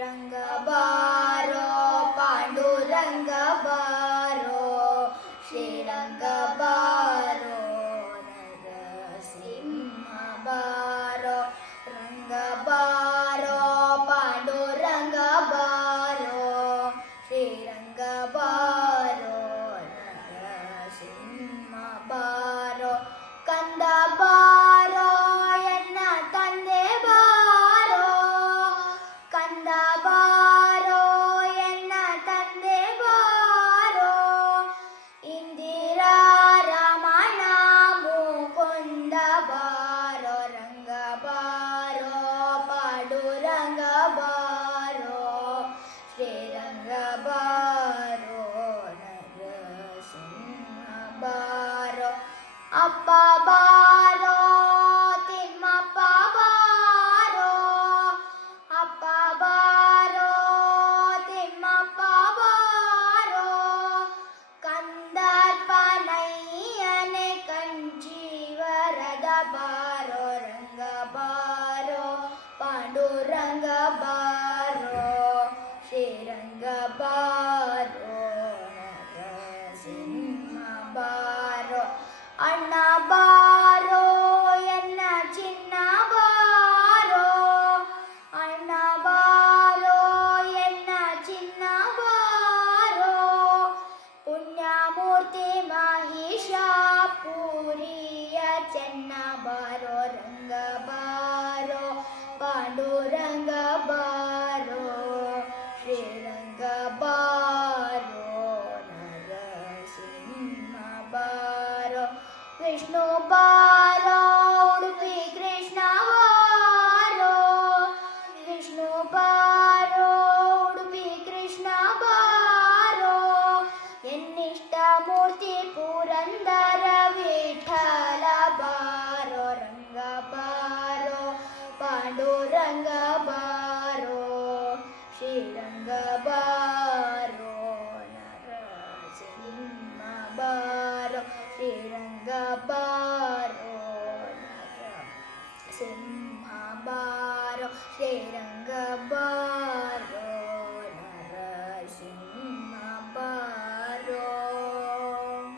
रंग बारो पांडुरंग बारो श्रीरंग बारो नरसिंह बारो रंग बारो पांडुरंग बारो श्रीरंग बारो नरसिंह बारो कंद बारो ಎನ್ನ ತಂದೆ ಬಾರೋ ಕಂದ ಬಾರೋ ಎನ್ನ ತಂದೆ ಬಾರೋ ಇಂದಿರಾ ರಮಣ ಮುಕುಂದ ಬಾರೋ ರಂಗ ಬಾರೋ ಪಾಂಡುರಂಗ ಬಾರೋ ಶ್ರೀರಂಗ ಬಾರೋ ನರಸಿಂಹ ಬಾರೋ ಅಪ್ಪ ಬಾರೋ ತಿಮ್ಮಪ್ಪ ಬಾರೋ ಅಪ್ಪ ಬಾರೋ ತಿಮ್ಮಪ್ಪ ಬಾರೋ ಕಂದರ್ಪನಯ್ಯನೆ ಕಂಜೀವರದ ಬಾರೋ ರಂಗ ಬಾರೋ ಪಾಂಡುರಂಗ ಬಾರೋ ಶ್ರೀರಂಗ ಬಾರೋ ನರಸಿಂಹ ಬಾರೋ ಅಣ್ಣ ಬಾರೋ ಎನ್ನ ಚಿನ್ನ ಬಾರೋ ಅಣ್ಣ ಬಾರೋ ಎನ್ನ ಚಿನ್ನ ಬಾರೋ ಪುಣ್ಯಮೂರ್ತಿ ಮಹಿಷಾಪುರಿಯ ಚೆನ್ನ ಬಾರೋ ರಂಗ ಬಾರೋ ಪಾಂಡುರಂಗ ಬಾರೋ ಶ್ರೀರಂಗ ಬಾರೋ ನರಸಿಂಹ ಬಾರೋ ವಿಷ್ಣು ಬಾರೋ ಉಡುಪಿ ಕೃಷ್ಣ ಬಾರೋ ವಿಷ್ಣು ಬಾರೋ ಉಡುಪಿ ಕೃಷ್ಣ ಬಾರೋ ಎನ್ನಿಷ್ಟ ಮೂರ್ತಿ ಪುರಂದರ ವಿಠಲ ಬಾರೋ ರಂಗ ಬಾರೋ ಪಾಂಡುರಂಗ ಬಾರೋ ಶ್ರೀರಂಗ ಬಾರೋ ನರಸಿಂಹ ಬಾರೋ ಶ್ರೀರಂಗ ಬಾರೋ ನರಸಿಂಹ ಬಾರೋ ಶ್ರೀರಂಗ ಬಾರೋ